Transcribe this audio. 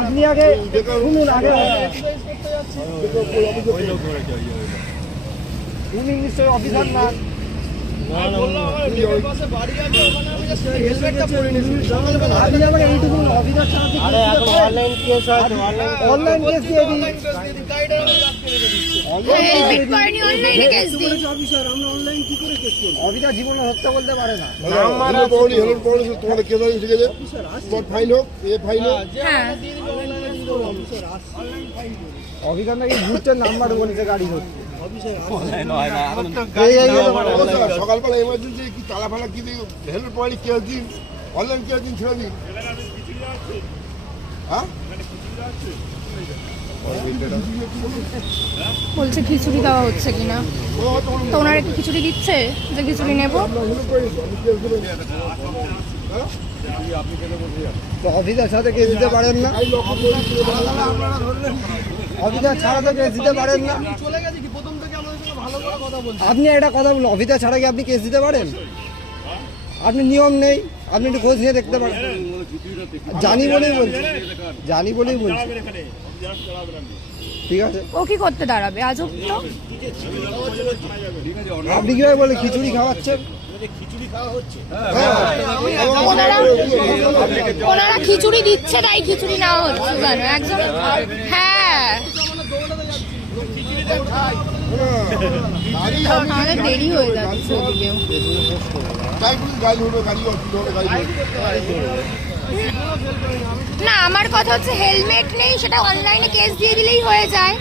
আপনি আগে শুনুন, আগে উনি নিশ্চয়ই অফিসার না। আপনি আমাকে এইটুকু অফিসার ছাড়া অনলাইন কেস দিয়ে দিন। অফিসার জীবনে হত্যা বলতে পারে না। তোমাদের কেস আছে, ঠিক আছে, তোমার ফাইন হোক, এ ফাইন হোক। অফিসার নাকি বুথের নাম্বার বলছে গাড়ি হচ্ছে। সকালবেলা এমার্জেন্সি কি তালা ফালা কি দিন, হেলমেট পরে কেস দিন, অনলাইন কেস দিন, ছেড়ে দিন। হ্যাঁ, বলছে খিচুড়ি দেওয়া হচ্ছে কিনা, তো ওনারা কি খিচুড়ি দিচ্ছে যে খিচুড়ি নেব? অফিসার সাথে কেস দিতে পারেন না, অফিসার ছাড়া তো কেস দিতে পারেন না। আপনি একটা কথা বলুন, অফিসার ছাড়া কি আপনি কেস দিতে পারেন? আপনি নিয়ম নেই, আপনি একটু খোঁজ নিয়ে দেখতে পারেন। জানি বলেই বলছি, জানি বলেই বলছি। ঠিক আছে, ও কি করতে দাঁড়াবে? আজব তো। আপনি কিভাবে বলে খিচুড়ি খাওয়াচ্ছেন? ওনারা খিচুড়ি দিচ্ছে তাই খিচুড়ি নেওয়া হচ্ছে কেন? একজন হ্যাঁ, আমাদের দেরি হয়ে যাচ্ছে ওদিকেও। না, আমার কথা হচ্ছে হেলমেট নেই, সেটা অনলাইনে কেস দিয়ে দিলেই হয়ে যায়।